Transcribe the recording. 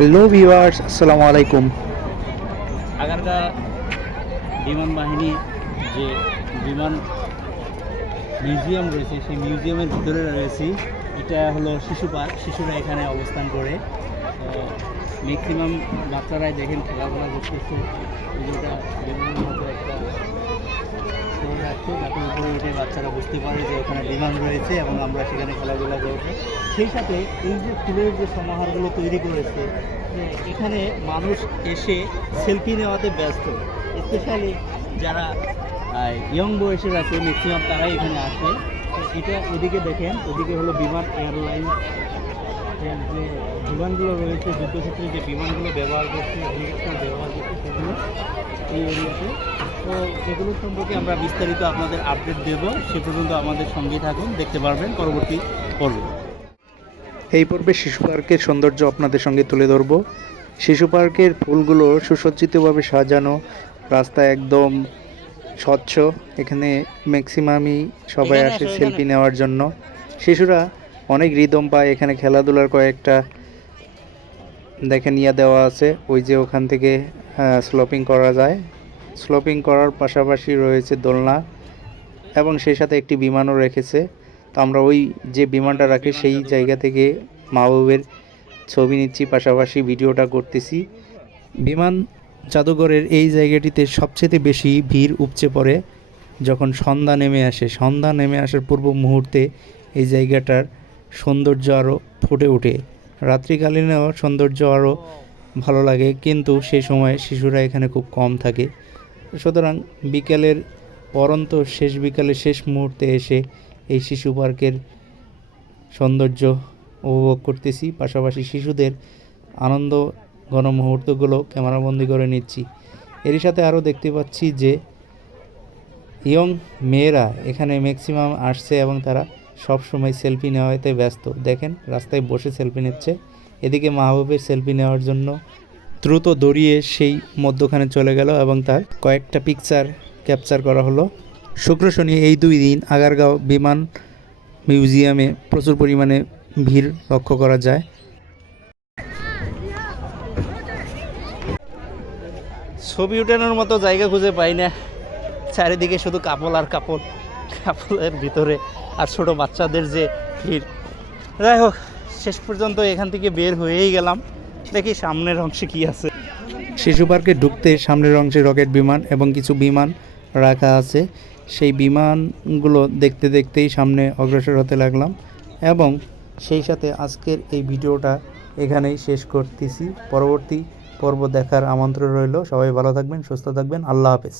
Hello viewers, আসসালামু আলাইকুম। আগারগাঁ বিমান বাহিনী যে বিমান মিউজিয়াম রয়েছে সেই মিউজিয়ামের ভিতরে রয়েছি। এটা হলো শিশু পার্ক, শিশুরা এখানে অবস্থান করে। ম্যাক্সিমাম বাচ্চারাই দেখেন খেলাধুলা করতেছে। যেটা বিমানের মতো একটা করে রাখছে যাতে উপরে উঠে বাচ্চারা বুঝতে পারে যে ওখানে বিমান রয়েছে এবং আমরা সেখানে খেলাধুলা করবো। সেই সাথে এই যে ফুলের যে সমাহারগুলো তৈরি করেছে, যে এখানে মানুষ এসে সেলফি নেওয়াতে ব্যস্ত, স্পেশালি যারা ইয়ং বয়সের আছে ম্যাক্সিমাম তারাই এখানে আসে। তো এটা ওদিকে দেখেন, ওদিকে হলো বিমান এয়ারলাইন যে বিমানগুলো রয়েছে, যুদ্ধক্ষেত্রে যে বিমানগুলো ব্যবহার করছে, হেলিকপ্টার ব্যবহার করছে সেগুলো এই এরিয়াতে। তো এগুলো সম্পর্কে আমরা বিস্তারিত আপনাদের আপডেট দেব। সে পর্যন্ত আমাদের সঙ্গেই থাকুন, দেখতে পারবেন পরবর্তী পর্বে। এই পর্বে শিশু পার্কের সৌন্দর্য আপনাদের সঙ্গে তুলে ধরব। শিশু পার্কের ফুলগুলো সুসজ্জিতভাবে সাজানো, রাস্তা একদম স্বচ্ছ। এখানে ম্যাক্সিমামই সবাই আসে সেলফি নেওয়ার জন্য। শিশুরা অনেক রিদম পায় এখানে। খেলাধুলার কয়েকটা দেখে নিয়ে দেওয়া আছে, ওই যে ওখান থেকে স্লোপিং করা যায়। স্লোপিং করার পাশাপাশি রয়েছে দোলনা এবং সেই সাথে একটি বিমানও রেখেছে। তো আমরা ওই যে বিমানটা রাখি সেই জায়গা থেকে মাহবুবের ছবি নিচ্ছি, পাশাপাশি ভিডিওটা করতেছি। বিমান জাদুঘরের এই জায়গাটিতে সবচেয়ে বেশি ভিড় উপচে পড়ে যখন সন্ধ্যা নেমে আসে। সন্ধ্যা নেমে আসার পূর্ব মুহূর্তে এই জায়গাটার সৌন্দর্য আরও ফুটে ওঠে। রাত্রিকালীনও সৌন্দর্য আরও ভালো লাগে, কিন্তু সেই সময় শিশুরা এখানে খুব কম থাকে। সুতরাং বিকেলের পরন্ত শেষ বিকালে শেষ মুহূর্তে এসে এই শিশু পার্কের সৌন্দর্য উপভোগ করতেছি, পাশাপাশি শিশুদের আনন্দ ঘন মুহূর্তগুলো ক্যামেরাবন্দি করে নিচ্ছি। এরই সাথে আরও দেখতে পাচ্ছি যে ইয়ং মেয়েরা এখানে ম্যাক্সিমাম আসছে এবং তারা সবসময় সেলফি নেওয়াতে ব্যস্ত। দেখেন রাস্তায় বসে সেলফি নিচ্ছে। এদিকে মাহবুবের সেলফি নেওয়ার জন্য দ্রুত দৌড়িয়ে সেই মধ্যখানে চলে গেল এবং তার কয়েকটা পিকচার ক্যাপচার করা হলো। শুক্র শনি এই 2 দিন আগারগাঁও বিমান মিউজিয়ামে প্রচুর পরিমাণে ভিড় লক্ষ্য করা যায়। ছবি উঠানোর মতো জায়গা খুঁজে পাই না, চারিদিকে শুধু কাপড় আর কাপড়, কাপড়ের ভিতরে আর ছোট বাচ্চাদের যে ভিড়। যাই হোক, শেষ পর্যন্ত এখান থেকে বের হয়েই গেলাম। দেখি সামনের অংশে কি আছে। শিশু পার্কে ঢুকতে সামনের অংশে রকেট বিমান এবং কিছু বিমান রাখা আছে। সেই বিমানগুলো দেখতে দেখতেই সামনে অগ্রসর হতে লাগলাম এবং সেই সাথে আজকের এই ভিডিওটা এখানেই শেষ করতেছি। পরবর্তী পর্ব দেখার আমন্ত্রণ রইল। সবাই ভালো থাকবেন, সুস্থ থাকবেন। আল্লাহ হাফেজ।